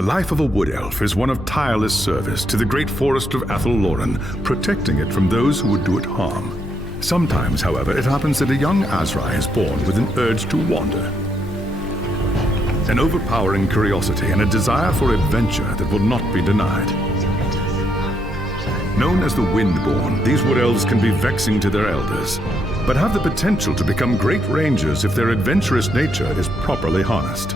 The life of a wood elf is one of tireless service to the great forest of Athelloren, protecting it from those who would do it harm. Sometimes, however, it happens that a young Azrai is born with an urge to wander. An overpowering curiosity and a desire for adventure that will not be denied. Known as the Windborn, these wood elves can be vexing to their elders, but have the potential to become great rangers if their adventurous nature is properly harnessed.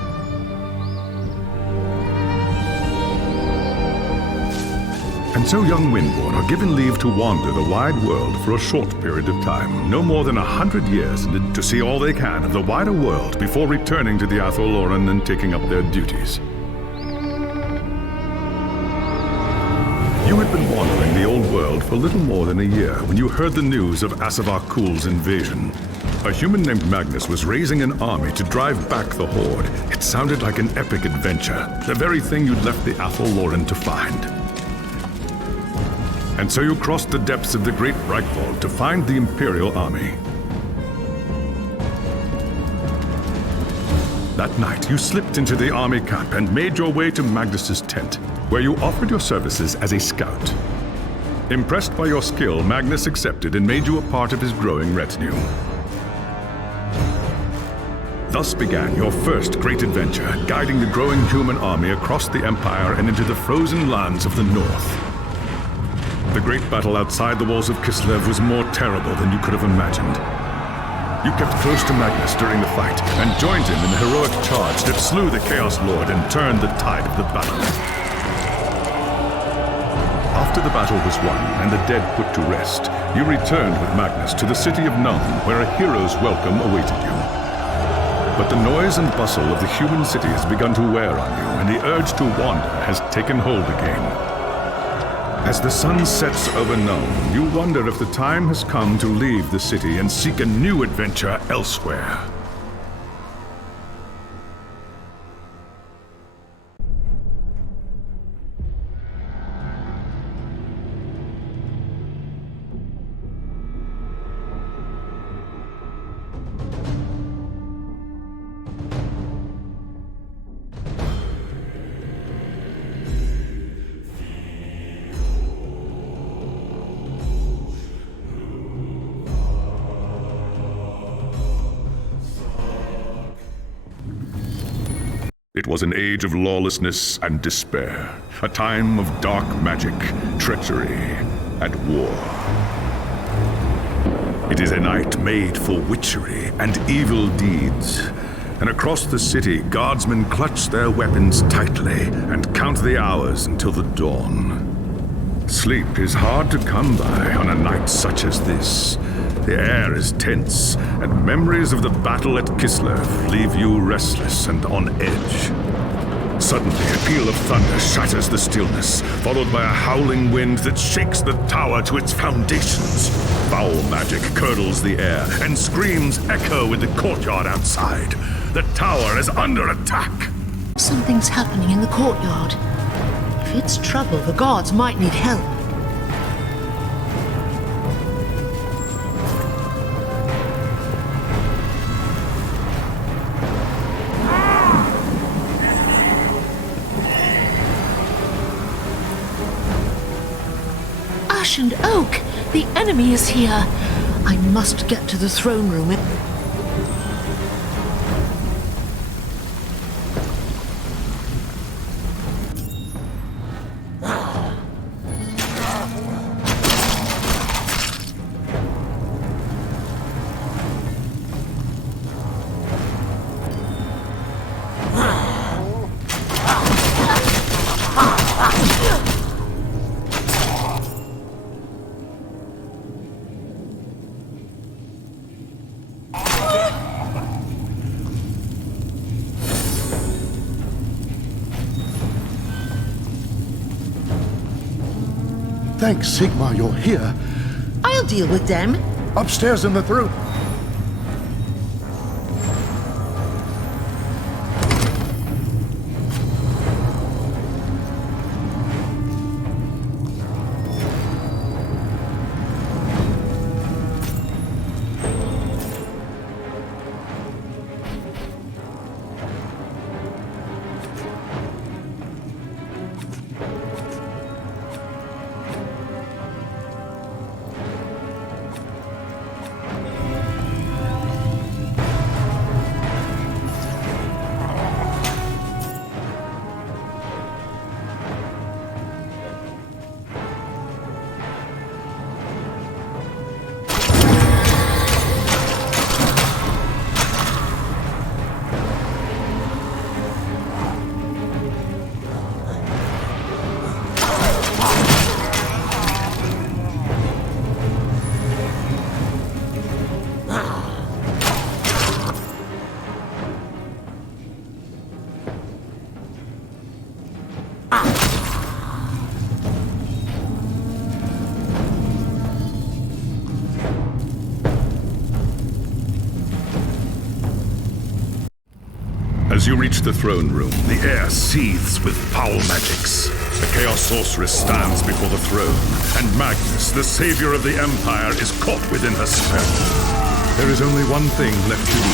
And so young Windborn are given leave to wander the wide world for a short period of time, no more than 100 years, to see all they can of the wider world before returning to the Athelloren and taking up their duties. You had been wandering the old world for little more than a year when you heard the news of Asavar Kul's invasion. A human named Magnus was raising an army to drive back the Horde. It sounded like an epic adventure, the very thing you'd left the Athelloren to find. And so you crossed the depths of the Great Breakvault to find the Imperial army. That night, you slipped into the army camp and made your way to Magnus's tent, where you offered your services as a scout. Impressed by your skill, Magnus accepted and made you a part of his growing retinue. Thus began your first great adventure, guiding the growing human army across the Empire and into the frozen lands of the North. The great battle outside the walls of Kislev was more terrible than you could have imagined. You kept close to Magnus during the fight and joined him in the heroic charge that slew the Chaos Lord and turned the tide of the battle. After the battle was won and the dead put to rest, you returned with Magnus to the city of Nuln, where a hero's welcome awaited you. But the noise and bustle of the human city has begun to wear on you, and the urge to wander has taken hold again. As the sun sets over Nuln, you wonder if the time has come to leave the city and seek a new adventure elsewhere. It was an age of lawlessness and despair, a time of dark magic, treachery, and war. It is a night made for witchery and evil deeds, and across the city, guardsmen clutch their weapons tightly and count the hours until the dawn. Sleep is hard to come by on a night such as this. The air is tense, and memories of the battle at Kislev leave you restless and on edge. Suddenly, a peal of thunder shatters the stillness, followed by a howling wind that shakes the tower to its foundations. Foul magic curdles the air, and screams echo in the courtyard outside. The tower is under attack. Something's happening in the courtyard. If it's trouble, the guards might need help. Ash and Oak! The enemy is here! I must get to the throne room. Thanks, Sigmar, you're here. I'll deal with them. Upstairs in the throne. As you reach the throne room, the air seethes with foul magics. The Chaos Sorceress stands before the throne, and Magnus, the savior of the Empire, is caught within her spell. There is only one thing left to do.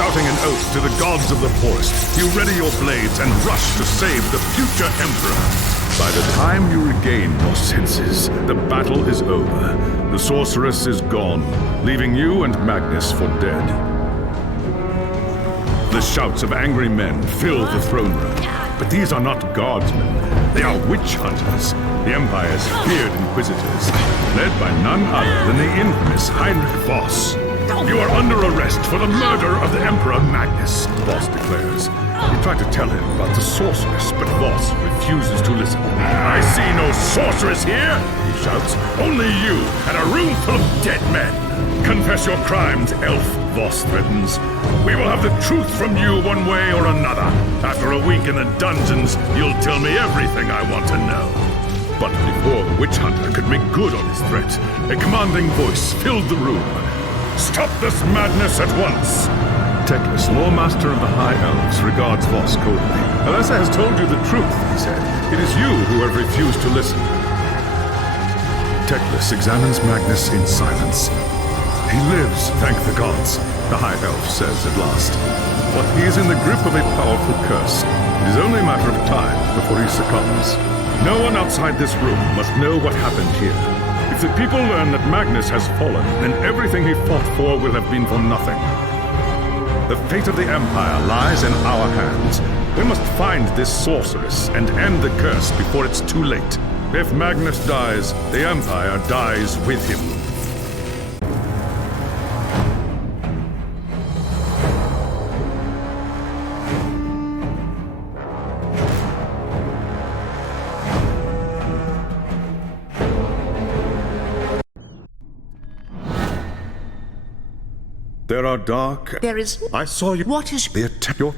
Shouting an oath to the gods of the forest, you ready your blades and rush to save the future Emperor. By the time you regain your senses, the battle is over. The Sorceress is gone, leaving you and Magnus for dead. The shouts of angry men fill the throne room. But these are not guardsmen. They are witch hunters, the Empire's feared inquisitors, led by none other than the infamous Heinrich Voss. You are under arrest for the murder of the Emperor Magnus, Voss declares. You try to tell him about the sorceress, but Voss refuses to listen. I see no sorceress here, he shouts. Only you and a room full of dead men. Confess your crimes, elf, Voss threatens. We will have the truth from you one way or another. After a week in the dungeons, you'll tell me everything I want to know. But before the witch hunter could make good on his threat, a commanding voice filled the room. Stop this madness at once! Teclis, Lawmaster of the High Elves, regards Voss coldly. Alessa has told you the truth, he said. It is you who have refused to listen. Teclis examines Magnus in silence. He lives, thank the gods, the High Elf says at last. But he is in the grip of a powerful curse. It is only a matter of time before he succumbs. No one outside this room must know what happened here. If the people learn that Magnus has fallen, then everything he fought for will have been for nothing. The fate of the Empire lies in our hands. We must find this sorceress and end the curse before it's too late. If Magnus dies, the Empire dies with him. There are dark... There is... I saw you... What is... The attack... Your...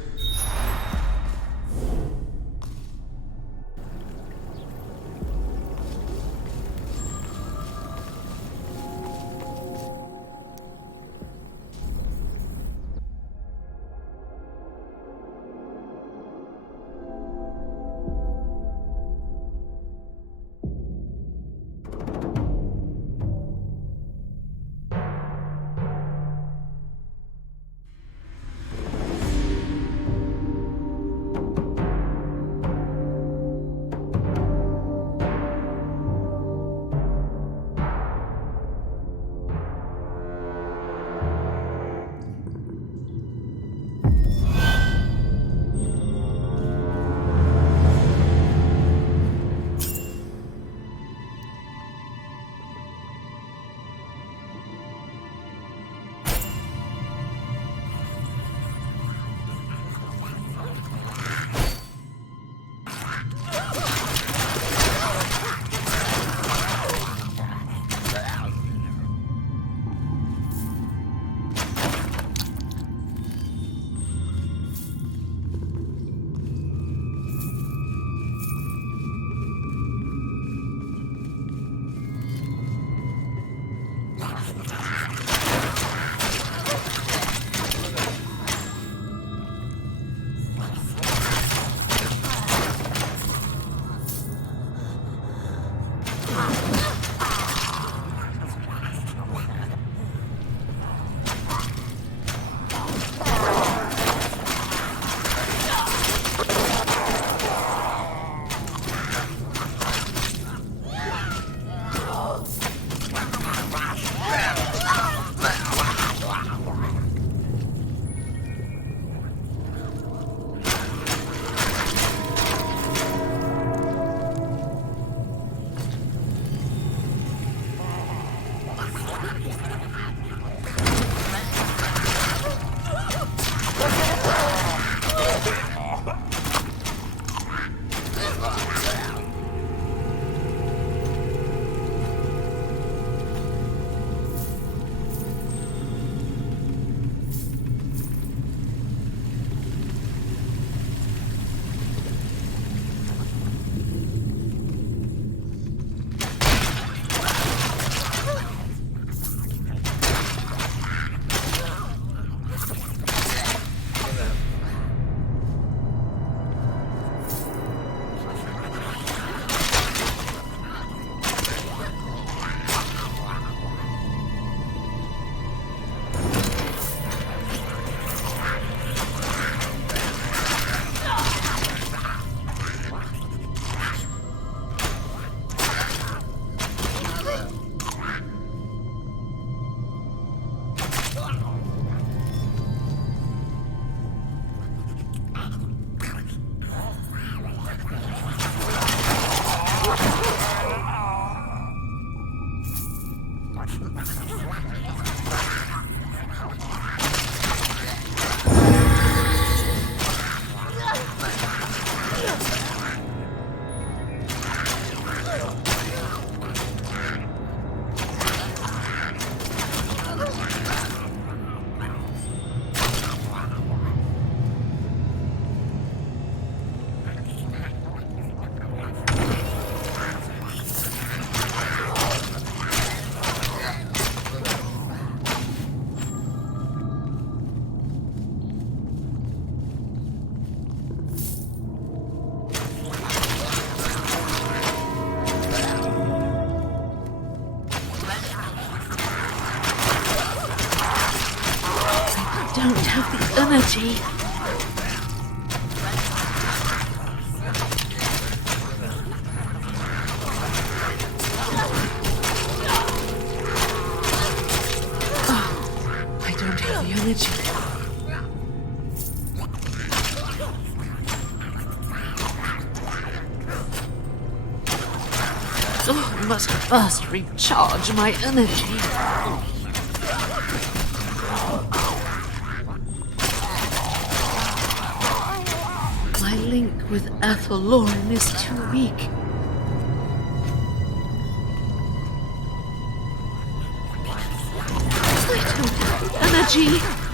Don't have the energy. Oh, I don't have the energy. Oh, I must first recharge my energy. My link with Ethel Lauren is too weak. I don't have the energy.